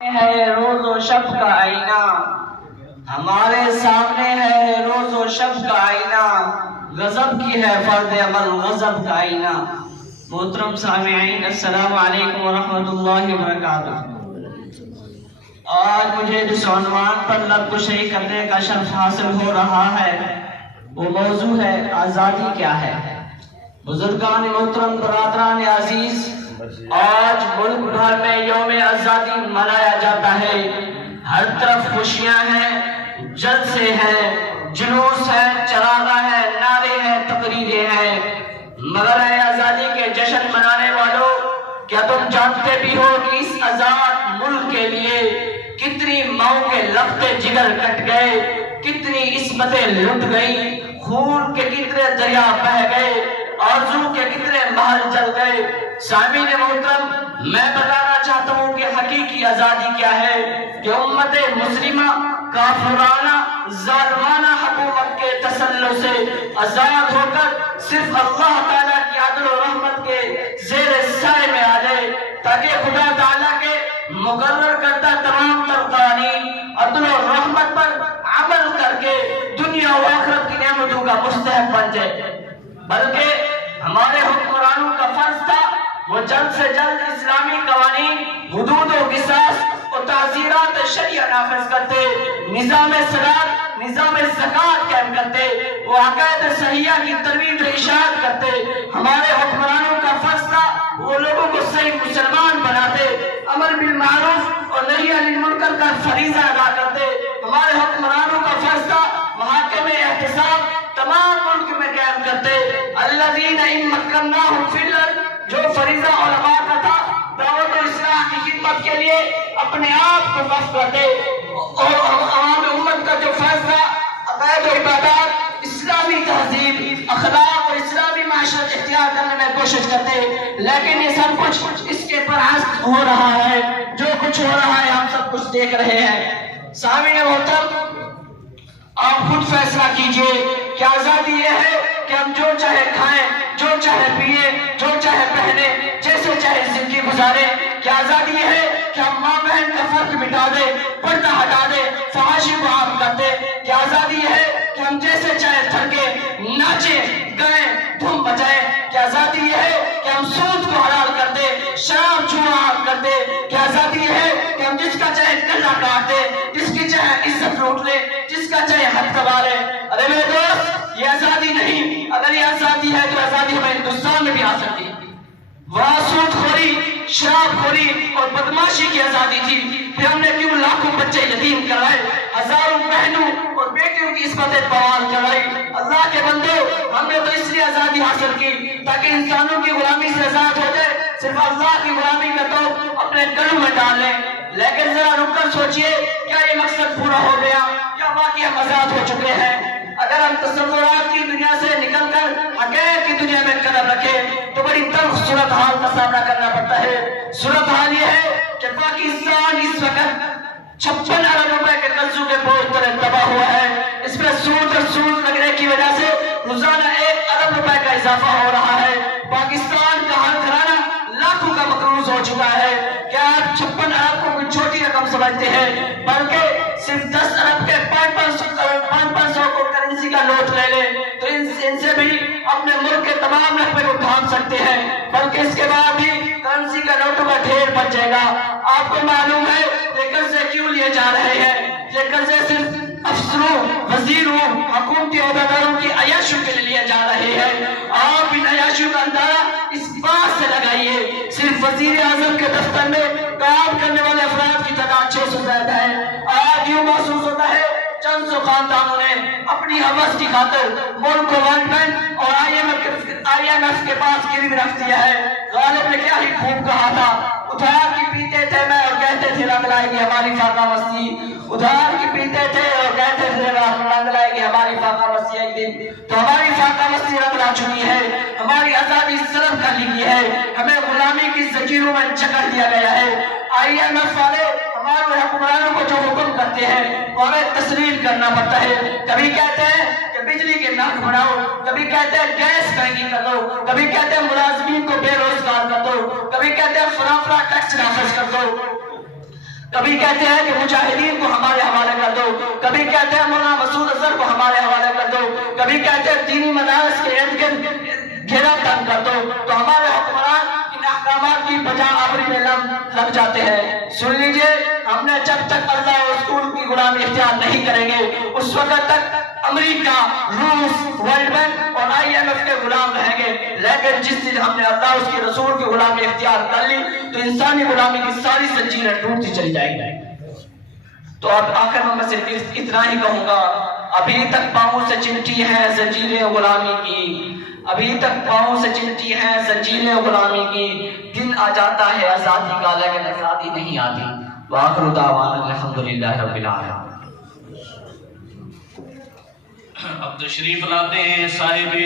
ہے روز و شب کا آئینہ، ہمارے سامنے ہے روز و شب کا آئینہ، غضب کی ہے فرد عمل غضب کا آئینہ۔ محترم سامعین، السلام علیکم ورحمۃ اللہ وبرکاتہ۔ آج مجھے جس عنوان پر لب کشی کرنے کا شرف حاصل ہو رہا ہے وہ موضوع ہے آزادی کیا ہے۔ بزرگان محترم، برادران عزیز، آج ملک بھر میں یوم آزادی منایا جاتا ہے۔ ہر طرف خوشیاں ہیں، جلسے ہیں، جلوس ہے، چراغاں ہے، نعرے ہیں، تقریریں ہیں، مگر اے آزادی کے جشن منانے والوں، کیا تم جانتے بھی ہو کہ اس آزاد ملک کے لیے کتنی ماؤں کے لفتے جگر کٹ گئے، کتنی عصمتیں لٹ گئی، خون کے کتنے دریا بہہ گئے، آرزو کے کتنے محل جل گئے۔ سامعین محترم، میں بتانا چاہتا ہوں کہ حقیقی آزادی کیا ہے کہ امت مسلمہ کافرانہ ظالمانہ حکومت کے تسلط سے آزاد ہو کر صرف اللہ تعالیٰ کی عدل و رحمت کے زیر سائے میں آ جائے، تاکہ خدا تعالیٰ کے مقرر کردہ تمام تر قوانین عدل و رحمت پر عمل کر کے دنیا و آخرت کی نعمتوں کا مستحق بن جائے۔ بلکہ ہمارے حکمرانوں کا فرض تھا وہ جلد سے جلد اسلامی قوانین، حدود و قصاص اور تعزیرات شریعہ نافذ کرتے، نظام صلاح، نظام زکوٰۃ قائم کرتے، وہ عقائد صحیحہ کی ترویج و اشاعت کرتے۔ ہمارے حکمرانوں کا فرض تھا وہ لوگوں کو صحیح مسلمان بناتے، امر بالمعروف اور نہی عن المنکر کا فریضہ ادا کرتے۔ ہمارے حکمرانوں کا فرض تھا محاکم احتساب تمام ملک میں قائم کرتے۔ الذین ان مکناہم فی الارض، جو فریضہ علماء کا تھا دعوت و اصلاح کی خدمت کے لیے اپنے آپ کو وقف کرتے، اور عوام امت کا جو فرض تھا عقائد و عبادات، اسلامی تہذیب، اخلاق اور اسلامی معاشرت اختیار کرنے میں کوشش کرتے۔ لیکن یہ سب کچھ اس کے برعکس ہو رہا ہے، جو کچھ ہو رہا ہے ہم سب کچھ دیکھ رہے ہیں۔ سامعین محترم، آپ خود فیصلہ کیجئے کہ آزادی یہ ہے کہ ہم جو چاہے کھائیں، جو چاہے پیئیں، جو چاہے پہنیں، جیسے چاہے زندگی گزاریں۔ کیا آزادی یہ ہے کہ ہم ماں بہن کا فرق مٹا دیں، پردہ ہٹا دیں، فحاشی کو عام کر دیں؟ کیا آزادی یہ ہے کہ ہم جیسے چاہے تھڑکیں، ناچیں، گائیں، دھوم بجائیں؟ کیا آزادی یہ ہے کہ ہم سود کو حلال کر دیں، شراب جوا عام کر دیں؟ کیا آزادی یہ ہے کہ ہم جس کا چاہے گلا کاٹ دیں، جس کی چاہے عزت لوٹ لیں، جس کا چاہے حق دبا لیں؟ ارے میرے دوست، یہ آزادی نہیں۔ اگر یہ آزادی ہے تو آزادی ہمیں ہندوستان میں بھی آ سکتی ہے۔ وہاں سود خوری، شراب خوری اور بدماشی کی آزادی تھی، پھر ہم نے کیوں لاکھوں بچے یتیم کرائے، ہزاروں بہنوں اور بیٹیوں کی عصمتیں بحال کرائی؟ اللہ کے بندے، ہم نے تو اس لیے آزادی حاصل کی تاکہ انسانوں کی غلامی سے آزاد ہو جائے، صرف اللہ کی غلامی کا تو اپنے گلوں میں ڈال لیں۔ لیکن ذرا رک کر سوچئے، کیا یہ مقصد پورا ہو گیا؟ کیا واقعی ہم آزاد ہو چکے ہیں؟ اگر ہم تصورات کی دنیا سے نکل کر حقائق کی دنیا میں قدم رکھیں تو بڑی تلخ صورتحال کا سامنا کرنا پڑتا ہے۔ صورتحال یہ ہے کہ پاکستان اس وقت 56 ارب روپے کے قرضوں کے بوجھ تلے تباہ ہوا ہے۔ اس میں سود اور سود لگنے کی وجہ سے روزانہ 1 ارب روپے کا اضافہ ہو رہا ہے۔ پاکستان کا ہر گھرانہ لاکھوں کا مقروض ہو چکا ہے۔ کیا آپ 56 ارب کو کوئی چھوٹی رقم سمجھتے ہیں؟ بلکہ صرف 10 ارب کے 500 کو کرنسی کا نوٹ لے لیں تو ان سے بھی اپنے ملک کے تمام رقبے کو ڈھانپ سکتے ہیں، بلکہ اس کے بعد بھی کرنسی کا نوٹوں کا ڈھیر بچ جائے گا۔ آپ کو معلوم ہے یہ قرضے کیوں لیے جا رہے ہیں؟ یہ قرضے صرف افسروں، وزیروں، حکومتی عہدیداروں کی عیاشیوں کے لیے جا رہے ہیں۔ آپ ان عیاشیوں کا اندازہ اس بات سے لگائیے، صرف وزیر اعظم کے دفتر میں کام کرنے والے افراد کی تعداد 600 سے زیادہ ہے۔ آج یوں محسوس ہوتا ہے چند سو خاندانوں نے اپنی حوث کی خاطر ملک کو ورلڈ بینک اور IMF کے پاس گروی رکھ دیا ہے۔ غالب نے کیا ہی خوب کہا تھا، ادھار کی پیتے تھے میں اور کہتے تھے رنگ لائے گی ہماری فاقہ مستی۔ ادھار کی پیتے تھے اور کہتے تھے رنگ لائے گی ہماری فاقہ مستی۔ ایک دن تو ہماری فاقہ مستی رنگ لا چکی ہے، ہماری آزادی سلب کر لی ہے، ہمیں غلامی کی زنجیروں میں جکڑ دیا گیا ہے۔ IMF والے ہمارے حکمرانوں کو جو حکم کرتے ہیں وہ ہمیں تسلیم کرنا پڑتا ہے۔ کبھی کہتے ہیں کہ بجلی کے نرخ بڑھاؤ، کبھی کہتے ہیں گیس مہنگی کر دو، کبھی کہتے ہیں ملازمین کو بے روزگار کر دو، کبھی کہتے ہیں فلاں ٹیکس نافذ کر دو۔ کبھی کہتے ہیں کہ مجاہدین کو ہمارے حوالے کر دو، کبھی کہتے ہیں مولانا مسعود اظہر کو ہمارے حوالے کر دو، کبھی کہتے ہیں دینی مدارس کے ارد گرد گھیرا تنگ کر دو، تو ہمارے حکمران ان احکامات کی بجا آوری میں لگ جاتے ہیں۔ سن لیجئے، ہم نے جب تک اللہ اور رسول کی غلامی اختیار نہیں کریں گے اس وقت تک امریکہ، روس، ورلڈ بینک اور IMF کے غلام رہیں گے، لیکن جس دن ہم نے اللہ اس کے رسول کی غلامی اختیار کر لی تو انسانی غلامی کی ساری زنجیریں ٹوٹتی چلی جائیں گی۔ تو اب آخر میں صرف اتنا ہی کہوں گا، ابھی تک پاؤں سے چمٹی ہیں زنجیریں غلامی کی، ابھی تک پاؤں سے چمٹی ہیں زنجیریں غلامی کی، دن آ جاتا ہے آزادی کا لیکن آزادی نہیں آتی۔ وآخر دعوانا الحمدللہ رب العالمین۔ اب تشریف لاتے ہیں صاحب